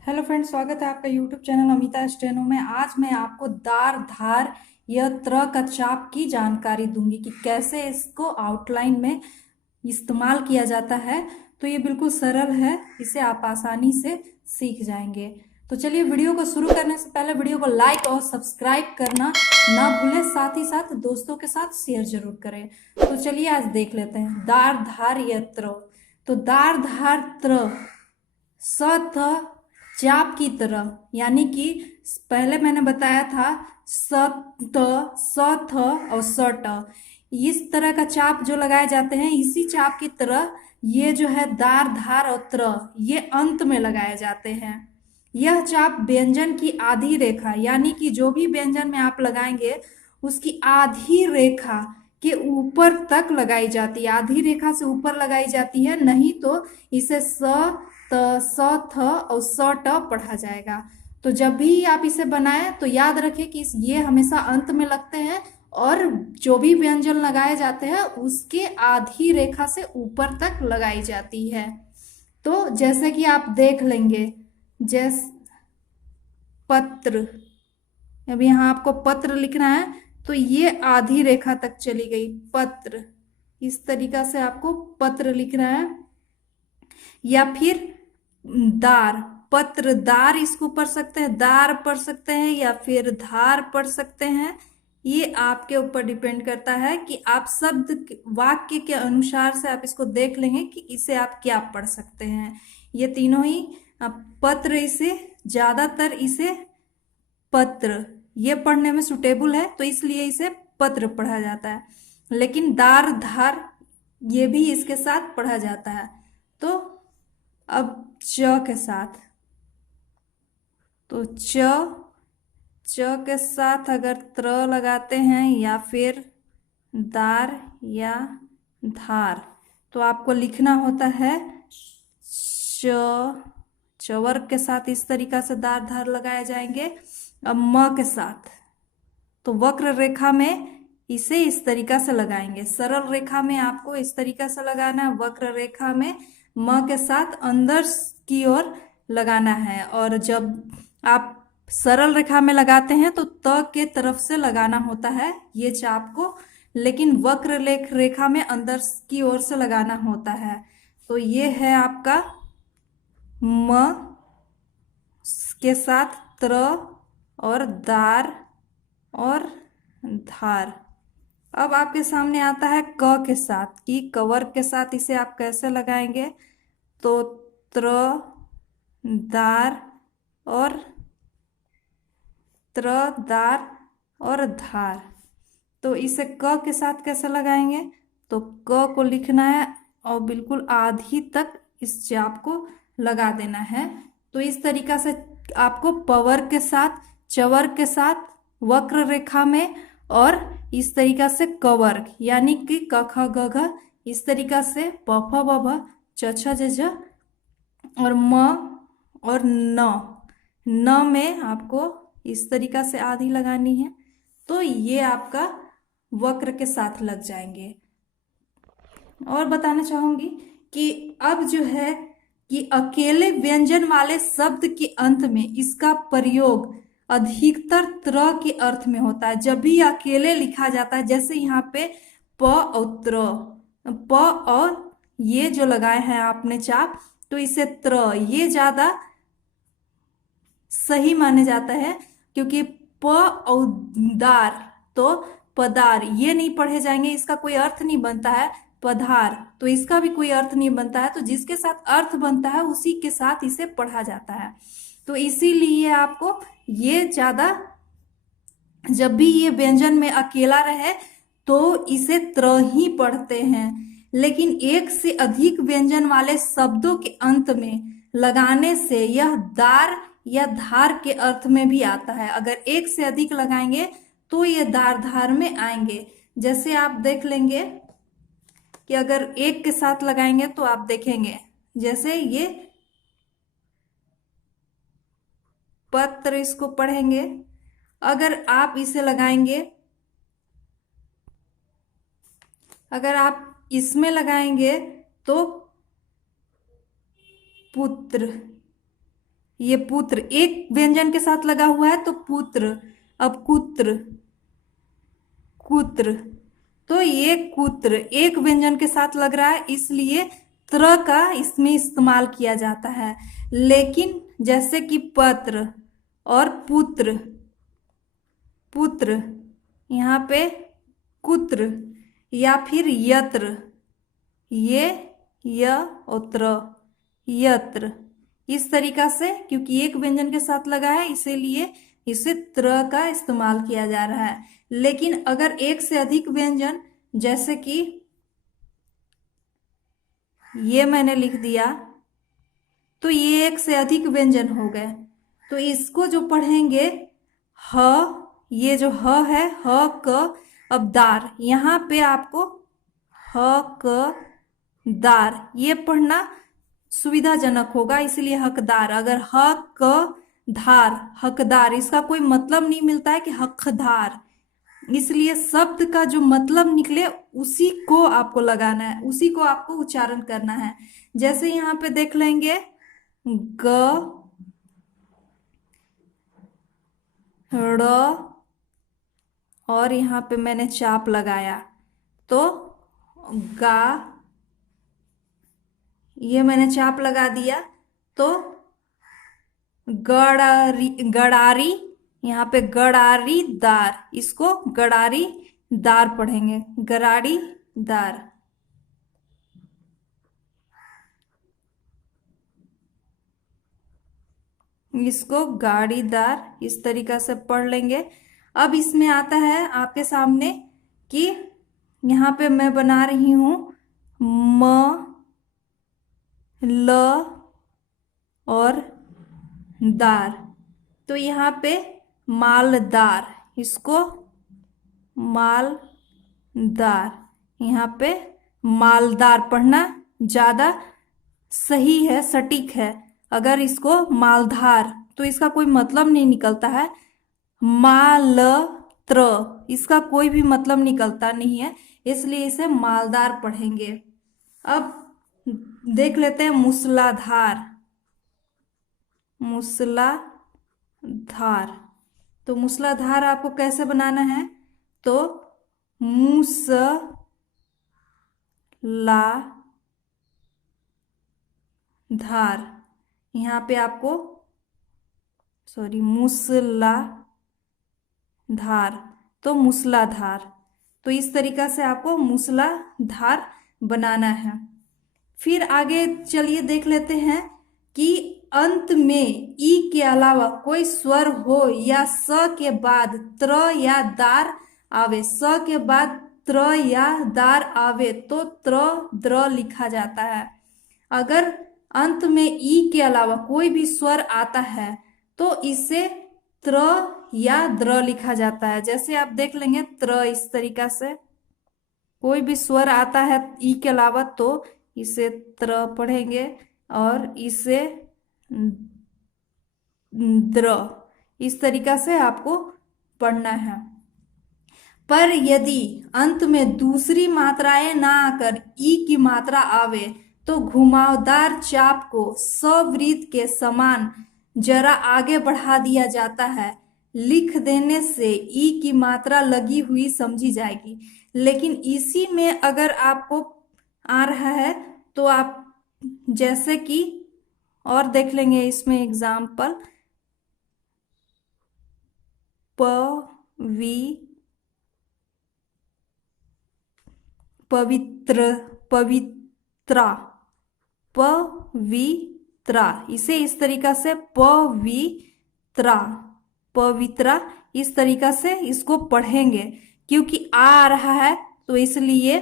Hello friends, स्वागत है आपका यूट्यूब चैनल अमिता स्टेनो में। आज मैं आपको दार धार या त्र का चाप की जानकारी दूंगी कि कैसे इसको आउटलाइन में इस्तेमाल किया जाता है। तो ये बिल्कुल सरल है, इसे आप आसानी से सीख जाएंगे। तो चलिए, वीडियो को शुरू करने से पहले वीडियो को लाइक और सब्सक्राइब करना ना भूलें, साथ ही साथ दोस्तों के साथ शेयर जरूर करें। तो चलिए आज देख लेते हैं दार धार या त्र। तो दार धार त्र स थ चाप की तरह, यानी कि पहले मैंने बताया था स त स थ और स ट, इस तरह का चाप जो लगाए जाते हैं, इसी चाप की तरह ये जो है दार धार और त्र, ये अंत में लगाए जाते हैं। यह चाप व्यंजन की आधी रेखा, यानी कि जो भी व्यंजन में आप लगाएंगे उसकी आधी रेखा के ऊपर तक लगाई जाती है, आधी रेखा से ऊपर लगाई जाती है, नहीं तो इसे स थ और स ट पढ़ा जाएगा। तो जब भी आप इसे बनाएं तो याद रखें कि ये हमेशा अंत में लगते हैं और जो भी व्यंजन लगाए जाते हैं उसके आधी रेखा से ऊपर तक लगाई जाती है। तो जैसे कि आप देख लेंगे, जैस पत्र, अब यहाँ आपको पत्र लिखना है तो ये आधी रेखा तक चली गई पत्र, इस तरीका से आपको पत्र लिखना है। या फिर दार, पत्रदार इसको पढ़ सकते हैं, दार पढ़ सकते हैं, या फिर धार पढ़ सकते हैं। ये आपके ऊपर डिपेंड करता है कि आप शब्द वाक्य के अनुसार से आप इसको देख लेंगे कि इसे आप क्या पढ़ सकते हैं। ये तीनों ही पत्र, इसे ज्यादातर इसे पत्र ये पढ़ने में सुटेबल है तो इसलिए इसे पत्र पढ़ा जाता है, लेकिन दार धार ये भी इसके साथ पढ़ा जाता है। तो अब च के साथ, तो च के साथ अगर त्र लगाते हैं या फिर दार या धार, तो आपको लिखना होता है च, चवर के साथ इस तरीका से दार धार लगाए जाएंगे। अब म के साथ, तो वक्र रेखा में इसे इस तरीका से लगाएंगे, सरल रेखा में आपको इस तरीका से लगाना है, वक्र रेखा में म के साथ अंदर की ओर लगाना है। और जब आप सरल रेखा में लगाते हैं तो त के तरफ से लगाना होता है ये चाप को, लेकिन वक्र रेखा में अंदर की ओर से लगाना होता है। तो ये है आपका म के साथ त्र और दार और धार। अब आपके सामने आता है क के साथ, कि कवर के साथ इसे आप कैसे लगाएंगे। तो त्र दार और त्र दार और धार, तो इसे क के साथ कैसे लगाएंगे। तो क को लिखना है और बिल्कुल आधी तक इस चाप को लगा देना है। तो इस तरीका से आपको पवर के साथ, चवर के साथ, वक्र रेखा में, और इस तरीका से कवर, यानी कि क ख ग घ, इस तरीका से प फ ब भ, च छ ज झ और म और न में आपको इस तरीका से आधी लगानी है। तो ये आपका वक्र के साथ लग जाएंगे। और बताना चाहूंगी कि अब जो है कि अकेले व्यंजन वाले शब्द के अंत में इसका प्रयोग अधिकतर त्र के अर्थ में होता है। जब भी अकेले लिखा जाता है, जैसे यहाँ पे प और त्र, प और ये जो लगाए हैं आपने चाप, तो इसे त्र ये ज्यादा सही माने जाता है, क्योंकि प और दार, तो पदार ये नहीं पढ़े जाएंगे, इसका कोई अर्थ नहीं बनता है। पधार, तो इसका भी कोई अर्थ नहीं बनता है, तो जिसके साथ अर्थ बनता है उसी के साथ इसे पढ़ा जाता है। तो इसीलिए आपको ये ज्यादा, जब भी ये व्यंजन में अकेला रहे तो इसे त्र ही पढ़ते हैं, लेकिन एक से अधिक व्यंजन वाले शब्दों के अंत में लगाने से यह दार या धार के अर्थ में भी आता है। अगर एक से अधिक लगाएंगे तो ये दार धार में आएंगे। जैसे आप देख लेंगे कि अगर एक के साथ लगाएंगे तो आप देखेंगे, जैसे ये पत्र, इसको पढ़ेंगे, अगर आप इसे लगाएंगे, अगर आप इसमें लगाएंगे तो पुत्र, ये पुत्र एक व्यंजन के साथ लगा हुआ है तो पुत्र। अब कुत्र, कुत्र, तो ये कुत्र एक व्यंजन के साथ लग रहा है, इसलिए त्र का इसमें इस्तेमाल किया जाता है। लेकिन जैसे कि पत्र और पुत्र, पुत्र, यहाँ पे कुत्र या फिर यत्र, ये य और त्र, यत्र, इस तरीका से क्योंकि एक व्यंजन के साथ लगा है इसीलिए इसे त्र का इस्तेमाल किया जा रहा है। लेकिन अगर एक से अधिक व्यंजन, जैसे कि ये मैंने लिख दिया, तो ये एक से अधिक व्यंजन हो गए, तो इसको जो पढ़ेंगे ह, ये जो ह है ह क, अब दार, यहाँ पे आपको ह क दार ये पढ़ना सुविधाजनक होगा, इसलिए हकदार। अगर ह क धार, हकदार, इसका कोई मतलब नहीं मिलता है कि हकदार, इसलिए शब्द का जो मतलब निकले उसी को आपको लगाना है, उसी को आपको उच्चारण करना है। जैसे यहाँ पे देख लेंगे ग, ड़, और यहाँ पे मैंने चाप लगाया तो गा, ये मैंने चाप लगा दिया तो गड़ारी, गड़ारी, यहाँ पे गड़ारी दार, इसको गड़ारी दार पढ़ेंगे, गराड़ी दार। इसको गाड़ीदार, इस तरीका से पढ़ लेंगे। अब इसमें आता है आपके सामने कि यहाँ पे मैं बना रही हूं म, ल और दार, तो यहाँ पे मालदार, इसको मालदार, यहाँ पे मालदार पढ़ना ज्यादा सही है, सटीक है। अगर इसको मालधार, तो इसका कोई मतलब नहीं निकलता है। मालत्र, इसका कोई भी मतलब निकलता नहीं है, इसलिए इसे मालदार पढ़ेंगे। अब देख लेते हैं मूसलाधार, मूसलाधार, तो मूसलाधार आपको कैसे बनाना है, तो मूसला धार, यहाँ पे आपको मूसला धार, तो मूसलाधार, तो इस तरीका से आपको मूसलाधार बनाना है। फिर आगे चलिए देख लेते हैं कि अंत में ई के अलावा कोई स्वर हो या स के बाद त्र या दार आवे, स के बाद त्र या दार आवे तो त्र द्र लिखा जाता है। अगर अंत में ई के अलावा कोई भी स्वर आता है तो इसे त्र या द्र लिखा जाता है। जैसे आप देख लेंगे त्र, इस तरीका से कोई भी स्वर आता है ई के अलावा तो इसे त्र पढ़ेंगे और इसे द्र, इस तरीका से आपको पढ़ना है। पर यदि अंत में दूसरी मात्राएं ना आकर ई की मात्रा आवे तो घुमावदार चाप को सवृत्त के समान जरा आगे बढ़ा दिया जाता है, लिख देने से ई की मात्रा लगी हुई समझी जाएगी। लेकिन इसी में अगर आपको आ रहा है तो आप जैसे कि और देख लेंगे इसमें एग्जाम्पल, पवित्र, पवित्रा, पवित्रा, इसे इस तरीका से पवित्रा, पवित्रा, इस तरीका से इसको पढ़ेंगे। क्योंकि आ रहा है तो इसलिए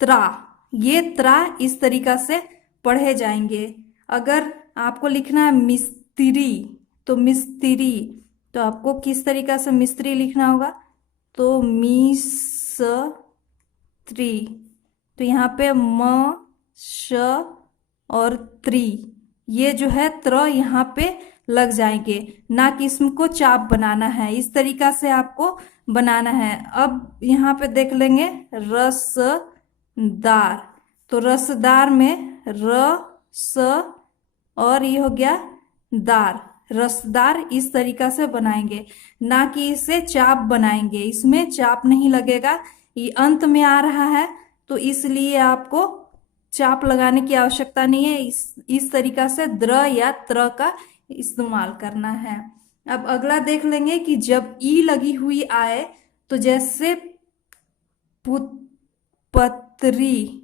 त्रा, ये त्रा इस तरीका से पढ़े जाएंगे। अगर आपको लिखना है मिस्त्री, तो मिस्त्री, तो आपको किस तरीका से मिस्त्री लिखना होगा, तो मिस्त्री, तो यहाँ पे म, श और त्री, ये जो है त्र यहाँ पे लग जाएंगे, ना कि इसको चाप बनाना है, इस तरीका से आपको बनाना है। अब यहाँ पे देख लेंगे रसदार, तो रसदार में र, स और ये हो गया दार, रसदार इस तरीका से बनाएंगे, ना कि इसे चाप बनाएंगे। इसमें चाप नहीं लगेगा, ये अंत में आ रहा है, तो इसलिए आपको चाप लगाने की आवश्यकता नहीं है। इस तरीका से द्र या त्र का इस्तेमाल करना है। अब अगला देख लेंगे कि जब ई लगी हुई आए, तो जैसे पतरी,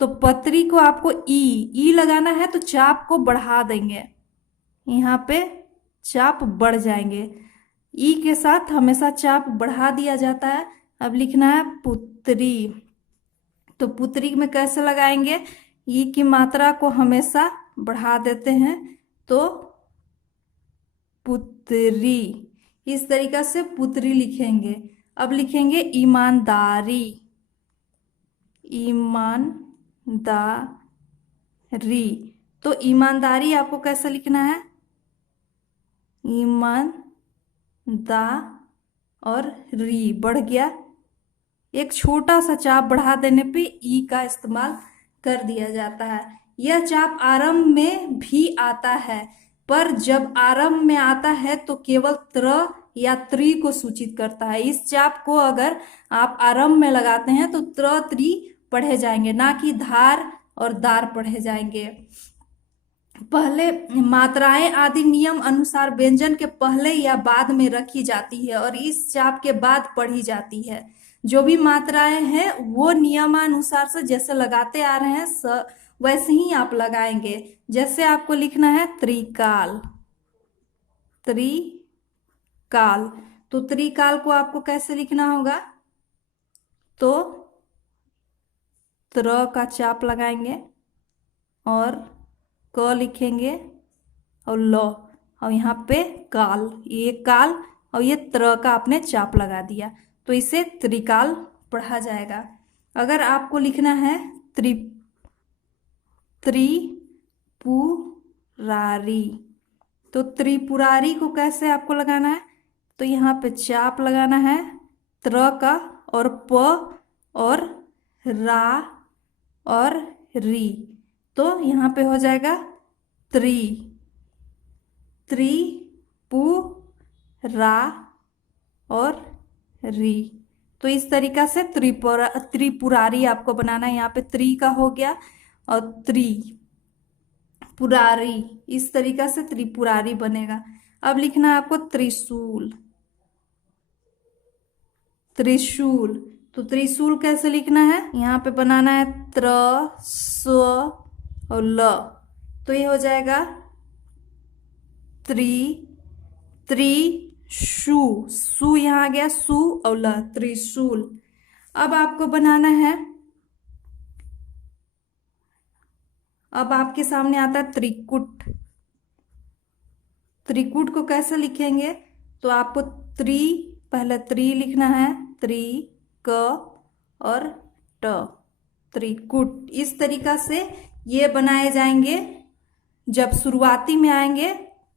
तो पतरी को आपको ई लगाना है, तो चाप को बढ़ा देंगे, यहाँ पे चाप बढ़ जाएंगे। ई के साथ हमेशा चाप बढ़ा दिया जाता है। अब लिखना है पुत्री, तो पुत्री में कैसे लगाएंगे, ई की मात्रा को हमेशा बढ़ा देते हैं, तो पुत्री, इस तरीका से पुत्री लिखेंगे। अब लिखेंगे ईमानदारी, ईमानदारी, तो ईमानदारी आपको कैसे लिखना है, ईमान दा और री बढ़ गया, एक छोटा सा चाप बढ़ा देने पे ई का इस्तेमाल कर दिया जाता है। यह चाप आरंभ में भी आता है, पर जब आरंभ में आता है तो केवल त्र या त्रि को सूचित करता है। इस चाप को अगर आप आरंभ में लगाते हैं तो त्र त्रि पढ़े जाएंगे, ना कि धार और दार पढ़े जाएंगे। पहले मात्राएं आदि नियम अनुसार व्यंजन के पहले या बाद में रखी जाती है और इस चाप के बाद पढ़ी जाती है। जो भी मात्राएं हैं वो नियमानुसार से जैसे लगाते आ रहे हैं वैसे ही आप लगाएंगे। जैसे आपको लिखना है त्रिकाल, त्रिकाल, तो त्रिकाल को आपको कैसे लिखना होगा, तो त्र का चाप लगाएंगे और क लिखेंगे और ल, और यहाँ पे काल, ये काल और ये त्र का आपने चाप लगा दिया, तो इसे त्रिकाल पढ़ा जाएगा। अगर आपको लिखना है त्रिपुरारी, तो त्रिपुरारी को कैसे आपको लगाना है, तो यहाँ पे चाप लगाना है त्र का और प और रा और री, तो यहाँ पे हो जाएगा त्रिपुरा और री। तो इस तरीका से त्रिपुरारी आपको बनाना है। यहाँ पे त्रि का हो गया और त्रिपुरारी, इस तरीका से त्रिपुरारी बनेगा। अब लिखना है आपको त्रिशूल, त्रिशूल, तो त्रिशूल कैसे लिखना है, यहाँ पे बनाना है त्र स्व और ल, तो ये हो जाएगा त्रिशू, सु यहाँ आ गया, सु और ल, त्रिशूल। अब आपको बनाना है, अब आपके सामने आता है त्रिकुट। त्रिकुट को कैसे लिखेंगे, तो आपको पहले त्रि लिखना है, त्रि क और ट, त्रिकुट। इस तरीका से ये बनाए जाएंगे। जब शुरुआती में आएंगे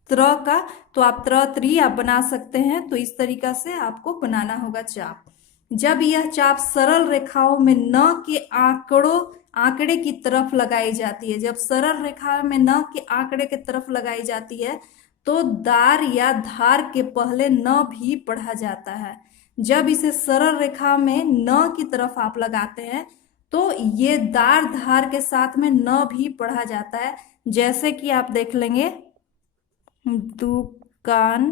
त्र का, तो आप त्र त्रि आप बना सकते हैं। तो इस तरीका से आपको बनाना होगा चाप। जब यह चाप सरल रेखाओं में न के आंकड़े की तरफ लगाई जाती है, जब सरल रेखा में न के आंकड़े की तरफ लगाई जाती है, तो दार या धार के पहले न भी पढ़ा जाता है। जब इसे सरल रेखा में न की तरफ आप लगाते हैं, तो ये दार धार के साथ में न भी पढ़ा जाता है। जैसे कि आप देख लेंगे दुकानदार,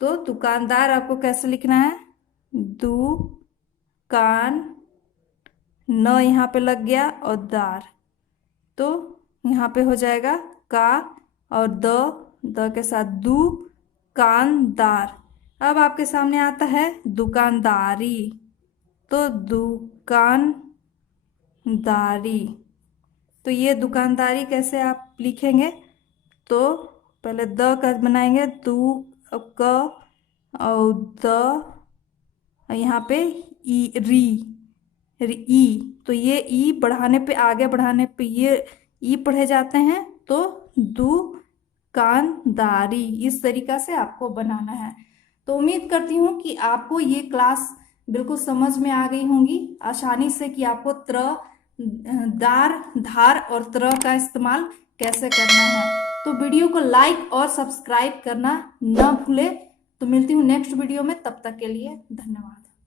तो दुकानदार आपको कैसे लिखना है, दुकान, न यहाँ पे लग गया और दार, तो यहाँ पे हो जाएगा का और द के साथ दुकानदार। अब आपके सामने आता है दुकानदारी, तो दुकानदारी, तो ये दुकानदारी कैसे आप लिखेंगे, तो पहले द का बनाएंगे, दु क और द, यहाँ पे ई ई, तो ये ई बढ़ाने पे, आगे बढ़ाने पे ये ई पढ़े जाते हैं, तो दुकानदारी। इस तरीका से आपको बनाना है। तो उम्मीद करती हूँ कि आपको ये क्लास बिल्कुल समझ में आ गई होंगी आसानी से, कि आपको दार धार और त्र का इस्तेमाल कैसे करना है। तो वीडियो को लाइक और सब्सक्राइब करना न भूले। तो मिलती हूँ नेक्स्ट वीडियो में, तब तक के लिए धन्यवाद।